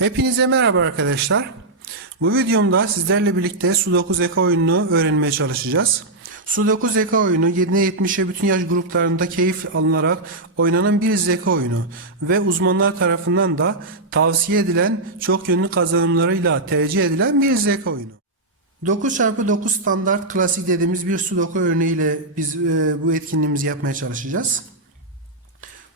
Hepinize merhaba arkadaşlar. Bu videomda sizlerle birlikte Sudoku Zeka oyununu öğrenmeye çalışacağız. Sudoku Zeka oyunu 7'ne 70'e bütün yaş gruplarında keyif alınarak oynanan bir zeka oyunu ve uzmanlar tarafından da tavsiye edilen çok yönlü kazanımlarıyla tercih edilen bir zeka oyunu. 9x9 standart klasik dediğimiz bir sudoku örneğiyle biz e, bu etkinliğimizi yapmaya çalışacağız.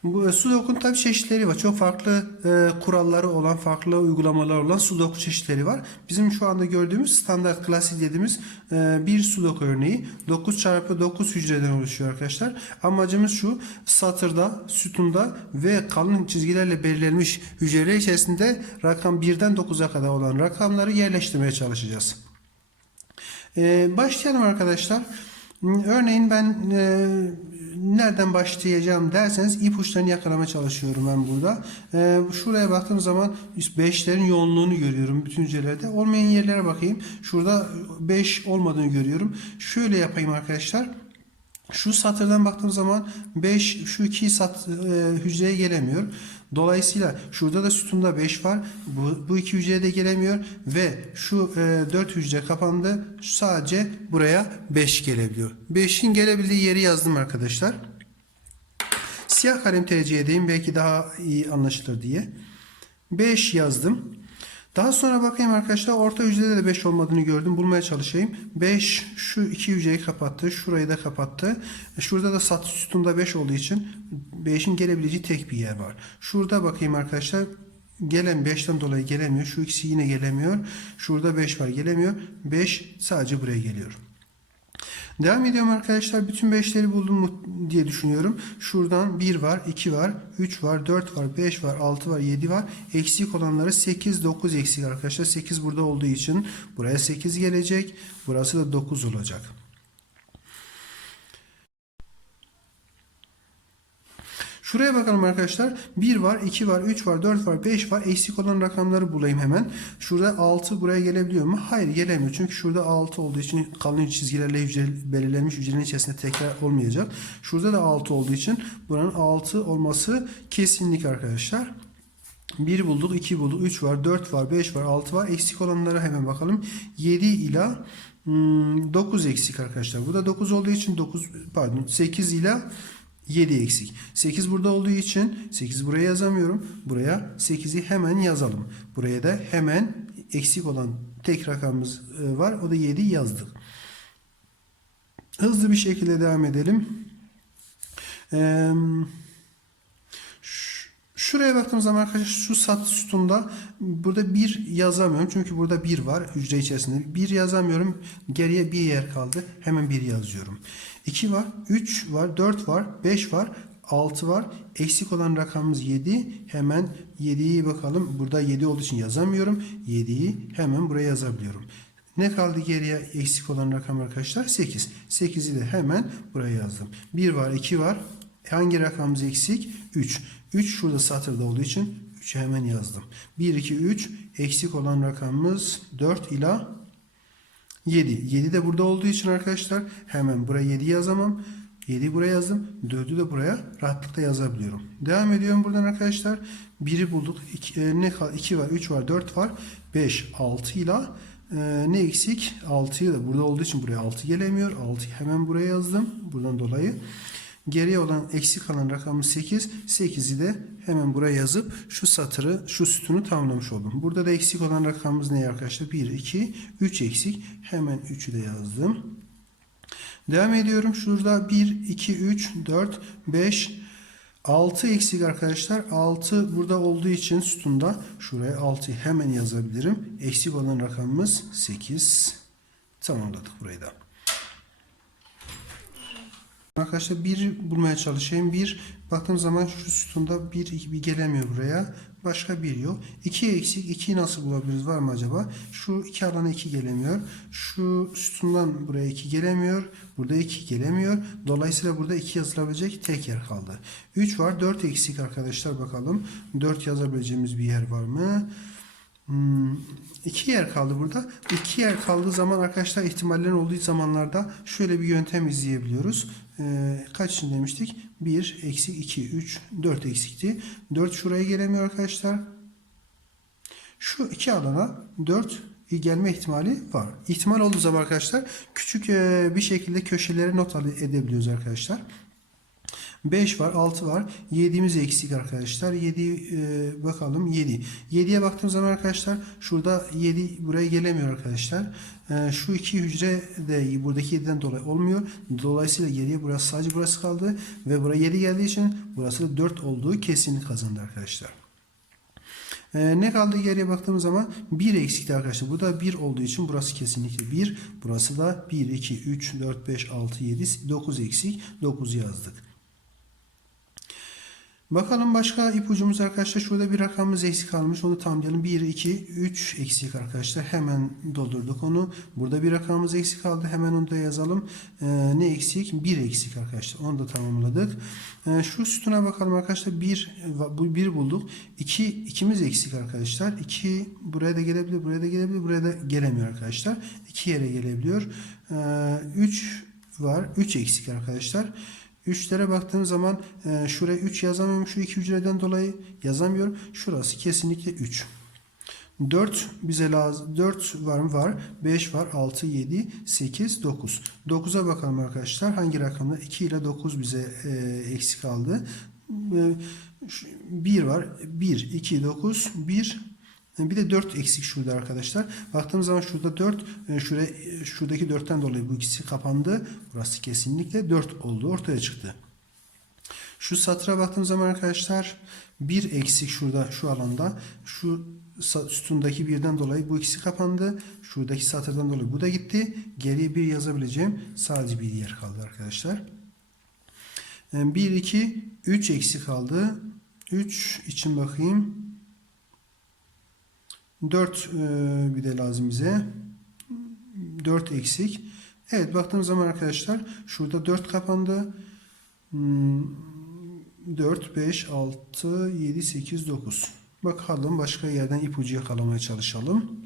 Bu e, Sudoku'nun tabii çeşitleri var. Çok farklı e, kuralları olan, farklı uygulamalar olan Sudoku çeşitleri var. Bizim şu anda gördüğümüz standart klasik dediğimiz e, bir Sudoku örneği 9 çarpı 9 hücreden oluşuyor arkadaşlar. Amacımız şu satırda, sütunda ve kalın çizgilerle belirlenmiş hücreler içerisinde rakam 1'den 9'a kadar olan rakamları yerleştirmeye çalışacağız. Ee, başlayalım arkadaşlar. Örneğin ben e, nereden başlayacağım derseniz ipuçlarını yakalamaya çalışıyorum ben burada. E, şuraya baktığım zaman 5'lerin yoğunluğunu görüyorum bütün hücrelerde. Olmayan yerlere bakayım. Şurada 5 olmadığını görüyorum. Şöyle yapayım arkadaşlar. Şu satırdan baktığım zaman 5 şu iki sat, e, hücreye gelemiyor. Dolayısıyla şurada da sütunda 5 var. Bu, bu iki hücreye de gelemiyor ve şu e, 4 hücre kapandı. Sadece buraya 5 gelebiliyor. 5'in gelebildiği yeri yazdım arkadaşlar. Siyah kalem tercih edeyim belki daha iyi anlaşılır diye. 5 yazdım. Daha sonra bakayım arkadaşlar orta hücrede de 5 olmadığını gördüm. Bulmaya çalışayım. 5 şu iki hücreyi kapattı. Şurayı da kapattı. Şurada da sat sütunda 5 olduğu için 5'in gelebileceği tek bir yer var. Şurada bakayım arkadaşlar. Gelen 5'ten dolayı gelemiyor. Şu ikisi yine gelemiyor. Şurada 5 var gelemiyor. 5 sadece buraya geliyor. Devam ediyorum arkadaşlar. Bütün 5'leri buldum mu diye düşünüyorum. Şuradan 1 var, 2 var, 3 var, 4 var, 5 var, 6 var, 7 var. Eksik olanları 8, 9 eksik arkadaşlar. 8 burada olduğu için buraya 8 gelecek. Burası da 9 olacak. Şuraya bakalım arkadaşlar. 1 var, 2 var, 3 var, 4 var, 5 var. Eksik olan rakamları bulayım hemen. Şurada 6 buraya gelebiliyor mu? Hayır gelemiyor. Çünkü şurada 6 olduğu için kalın çizgilerle belirlenmiş hücrenin içerisinde tekrar olmayacak. Şurada da 6 olduğu için buranın 6 olması kesinlik arkadaşlar. 1 bulduk, 2 bulduk, 3 var, 4 var, 5 var, 6 var. Eksik olanlara hemen bakalım. 7 ile 9 eksik arkadaşlar. Bu da 9 olduğu için 9 pardon 8 ile 7 eksik. 8 burada olduğu için 8 buraya yazamıyorum. Buraya 8'i hemen yazalım. Buraya da hemen eksik olan tek rakamımız e, var. O da 7 yazdık. Hızlı bir şekilde devam edelim. Eee Şuraya baktığımız zaman arkadaşlar şu sat sütunda burada bir yazamıyorum. Çünkü burada bir var hücre içerisinde. Bir yazamıyorum. Geriye bir yer kaldı. Hemen bir yazıyorum. 2 var, 3 var, 4 var, 5 var, 6 var. Eksik olan rakamımız 7. Hemen 7'yi bakalım. Burada 7 olduğu için yazamıyorum. 7'yi hemen buraya yazabiliyorum. Ne kaldı geriye eksik olan rakam arkadaşlar? 8. 8'i de hemen buraya yazdım. 1 var, 2 var. Hangi rakamımız eksik? 3. 3 şurada satırda olduğu için 3'ü hemen yazdım. 1, 2, 3 eksik olan rakamımız 4 ila 7. 7 de burada olduğu için arkadaşlar hemen buraya 7 yazamam. 7'yi buraya yazdım. 4'ü de buraya rahatlıkla yazabiliyorum. Devam ediyorum buradan arkadaşlar. 1'i bulduk. 2, e, ne kal 2 var, 3 var, 4 var. 5, 6 ile ne eksik? 6'yı da burada olduğu için buraya 6 gelemiyor. 6'yı hemen buraya yazdım. Buradan dolayı. Geriye olan eksik kalan rakamımız 8. 8'i de hemen buraya yazıp şu satırı, şu sütunu tamamlamış oldum. Burada da eksik olan rakamımız ne arkadaşlar? 1, 2, 3 eksik. Hemen 3'ü de yazdım. Devam ediyorum. Şurada 1, 2, 3, 4, 5, 6 eksik arkadaşlar. 6 burada olduğu için sütunda şuraya 6'yı hemen yazabilirim. Eksik olan rakamımız 8. Tamamladık burayı da. Arkadaşlar bir bulmaya çalışayım. Bir baktığım zaman şu sütunda bir, iki, bir gelemiyor buraya. Başka bir yok. 2 eksik. 2'yi nasıl bulabiliriz? Var mı acaba? Şu iki alana 2 gelemiyor. Şu sütundan buraya 2 gelemiyor. Burada 2 gelemiyor. Dolayısıyla burada 2 yazılabilecek tek yer kaldı. 3 var. 4 eksik arkadaşlar bakalım. 4 yazabileceğimiz bir yer var mı? Hmm, yer kaldı burada. İki yer kaldığı zaman arkadaşlar ihtimallerin olduğu zamanlarda şöyle bir yöntem izleyebiliyoruz. Ee, kaç için demiştik? 1, eksik 2, 3, 4 eksikti. 4 şuraya gelemiyor arkadaşlar. Şu iki alana 4 gelme ihtimali var. İhtimal olduğu zaman arkadaşlar küçük e, bir şekilde köşeleri not edebiliyoruz arkadaşlar. 5 var, 6 var. 7'miz eksik arkadaşlar. 7 bakalım 7. 7'ye baktığım zaman arkadaşlar şurada 7 buraya gelemiyor arkadaşlar. E, şu iki hücre de buradaki 7'den dolayı olmuyor. Dolayısıyla geriye burası sadece burası kaldı ve buraya 7 geldiği için burası da 4 olduğu kesin kazandı arkadaşlar. Ee, ne kaldı geriye baktığımız zaman 1 eksikti arkadaşlar. Bu da 1 olduğu için burası kesinlikle 1. Burası da 1, 2, 3, 4, 5, 6, 7, 9 eksik. 9 yazdık. Bakalım başka ipucumuz arkadaşlar. Şurada bir rakamımız eksik kalmış. Onu tamamlayalım. 1, 2, 3 eksik arkadaşlar. Hemen doldurduk onu. Burada bir rakamımız eksik kaldı. Hemen onu da yazalım. Ee, ne eksik? 1 eksik arkadaşlar. Onu da tamamladık. Ee, şu sütuna bakalım arkadaşlar. 1 bu 1 bulduk. 2 ikimiz eksik arkadaşlar. 2 buraya da gelebilir, buraya da gelebilir, buraya da gelemiyor arkadaşlar. 2 yere gelebiliyor. 3 var. 3 eksik arkadaşlar. 3'lere baktığım zaman e, şuraya 3 yazamıyorum şu iki hücreden dolayı yazamıyorum. Şurası kesinlikle 3. 4 bize lazım. 4 var mı? Var. 5 var. 6, 7, 8, 9. 9'a bakalım arkadaşlar. Hangi rakamda? 2 ile 9 bize e, eksik kaldı. E, 1 var. 1, 2, 9, 1, bir de 4 eksik şurada arkadaşlar. Baktığımız zaman şurada 4, e, şuraya, e, şuradaki 4'ten dolayı bu ikisi kapandı. Burası kesinlikle 4 oldu. Ortaya çıktı. Şu satıra baktığımız zaman arkadaşlar 1 eksik şurada şu alanda. Şu sütundaki birden dolayı bu ikisi kapandı. Şuradaki satırdan dolayı bu da gitti. Geriye bir yazabileceğim sadece bir yer kaldı arkadaşlar. 1, 2, 3 eksik kaldı. 3 için bakayım. 4 e, bir de lazım bize. 4 eksik. Evet baktığımız zaman arkadaşlar şurada 4 kapandı. Hmm, 4, 5, 6, 7, 8, 9. Bakalım başka yerden ipucu yakalamaya çalışalım.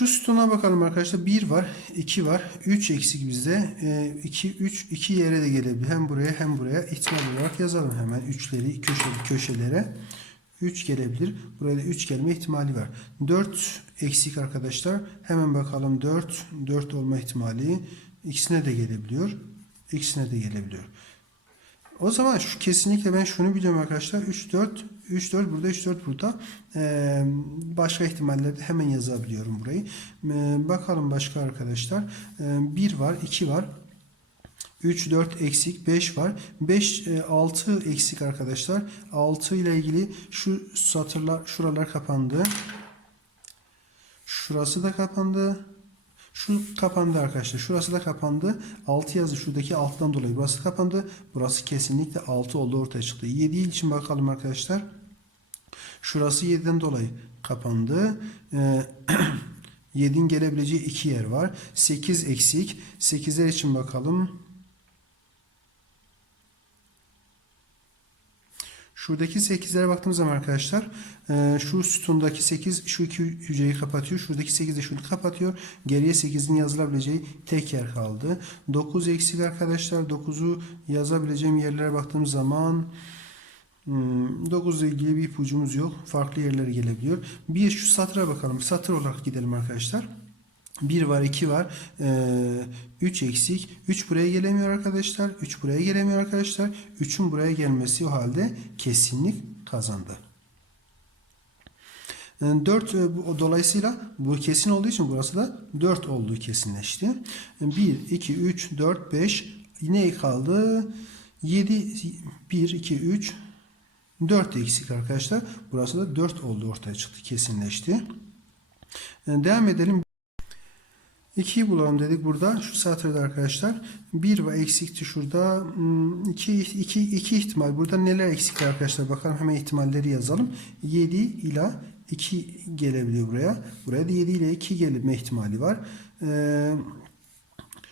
Şu sütuna bakalım arkadaşlar. 1 var, 2 var, 3 eksik bizde. 2 3 2 yere de gelebilir. Hem buraya hem buraya ihtimal olarak yazalım hemen 3'leri köşeli köşelere. 3 gelebilir. Buraya da 3 gelme ihtimali var. 4 eksik arkadaşlar. Hemen bakalım 4 4 olma ihtimali ikisine de gelebiliyor. İkisine de gelebiliyor. O zaman şu kesinlikle ben şunu biliyorum arkadaşlar. 3 4 3 4 burada 3 4 burada. Ee, başka ihtimallerde hemen yazabiliyorum burayı. Ee, bakalım başka arkadaşlar. Ee, 1 var, 2 var. 3 4 eksik 5 var. 5 6 eksik arkadaşlar. 6 ile ilgili şu satırlar şuralar kapandı. Şurası da kapandı. Şu kapandı arkadaşlar. Şurası da kapandı. 6 yazı şuradaki alttan dolayı burası kapandı. Burası kesinlikle 6 oldu ortaya çıktı. 7 için bakalım arkadaşlar. Şurası 7'den dolayı kapandı. Ee, 7'in gelebileceği 2 yer var. 8 eksik. 8'ler için bakalım. Şuradaki 8'lere baktığımız zaman arkadaşlar e, şu sütundaki 8 şu iki hücreyi kapatıyor. Şuradaki 8 de şunu kapatıyor. Geriye 8'in yazılabileceği tek yer kaldı. 9 eksik arkadaşlar. 9'u yazabileceğim yerlere baktığımız zaman 9 ile ilgili bir ipucumuz yok. Farklı yerlere gelebiliyor. Bir şu satıra bakalım. Satır olarak gidelim arkadaşlar. 1 var, 2 var. 3 eksik. 3 buraya gelemiyor arkadaşlar. 3 buraya gelemiyor arkadaşlar. 3'ün buraya gelmesi o halde kesinlik kazandı. 4 dolayısıyla bu kesin olduğu için burası da 4 olduğu kesinleşti. 1, 2, 3, 4, 5 ne kaldı? 7, 1, 2, 3, 4 eksik arkadaşlar. Burası da 4 oldu ortaya çıktı. Kesinleşti. Devam edelim. 2'yi bulalım dedik burada. Şu satırda arkadaşlar. 1 var eksikti şurada. 2 2 2 ihtimal. Burada neler eksik arkadaşlar? Bakalım hemen ihtimalleri yazalım. 7 ile 2 gelebiliyor buraya. Buraya da 7 ile 2 gelme ihtimali var. Ee,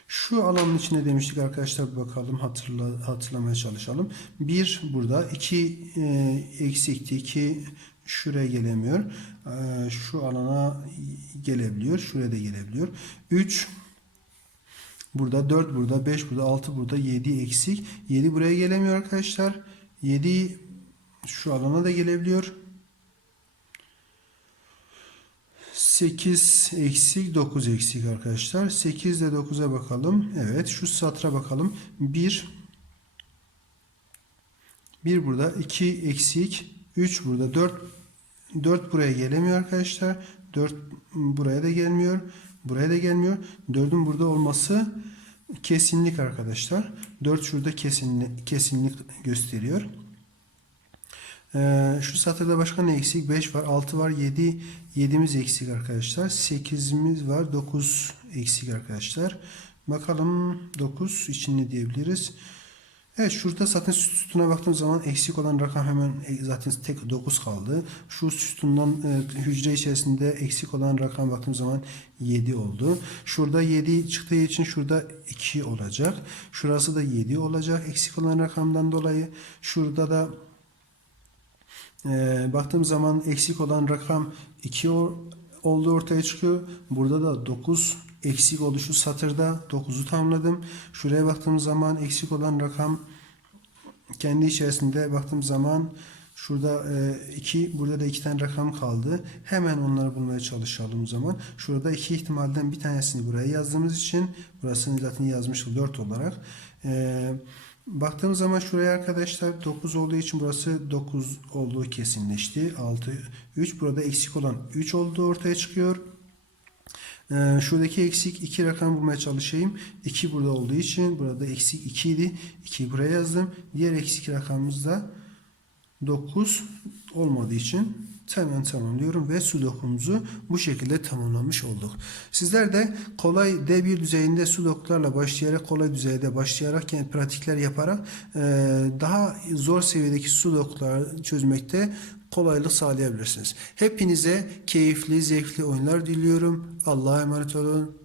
şu alanın içine demiştik arkadaşlar bakalım hatırla, hatırlamaya çalışalım. 1 burada 2 e, eksikti 2 şuraya gelemiyor. Ee, şu alana gelebiliyor. Şuraya da gelebiliyor. 3 burada 4 burada 5 burada 6 burada 7 eksik. 7 buraya gelemiyor arkadaşlar. 7 şu alana da gelebiliyor. 8 eksik 9 eksik arkadaşlar. 8 ile 9'a bakalım. Evet şu satıra bakalım. 1 1 burada 2 eksik 3 burada 4 4 buraya gelemiyor arkadaşlar. 4 buraya da gelmiyor. Buraya da gelmiyor. 4'ün burada olması kesinlik arkadaşlar. 4 şurada kesinlik, kesinlik gösteriyor. Ee, şu satırda başka ne eksik? 5 var, 6 var, 7 7'miz eksik arkadaşlar. 8'imiz var, 9 eksik arkadaşlar. Bakalım 9 için ne diyebiliriz? Evet şurada zaten sütuna baktığım zaman eksik olan rakam hemen e, zaten tek 9 kaldı. Şu sütundan e, hücre içerisinde eksik olan rakam baktığım zaman 7 oldu. Şurada 7 çıktığı için şurada 2 olacak. Şurası da 7 olacak eksik olan rakamdan dolayı. Şurada da e, baktığım zaman eksik olan rakam 2 olduğu ortaya çıkıyor. Burada da 9 eksik oldu şu satırda 9'u tamamladım. Şuraya baktığım zaman eksik olan rakam kendi içerisinde baktığım zaman şurada 2 burada da 2 tane rakam kaldı. Hemen onları bulmaya çalışalım o zaman. Şurada iki ihtimalden bir tanesini buraya yazdığımız için burasını zaten yazmıştık 4 olarak. E, baktığımız zaman şuraya arkadaşlar 9 olduğu için burası 9 olduğu kesinleşti. 6 3 burada eksik olan 3 olduğu ortaya çıkıyor. Ee, şuradaki eksik 2 rakam bulmaya çalışayım. 2 burada olduğu için burada eksik 2 idi. 2'yi buraya yazdım. Diğer eksik rakamımız da 9 olmadığı için hemen tamamlıyorum ve sudokumuzu bu şekilde tamamlamış olduk. Sizler de kolay D1 düzeyinde sudoklarla başlayarak kolay düzeyde başlayarak yani pratikler yaparak e, daha zor seviyedeki sudokları çözmekte kolaylık sağlayabilirsiniz. Hepinize keyifli, zevkli oyunlar diliyorum. Allah'a emanet olun.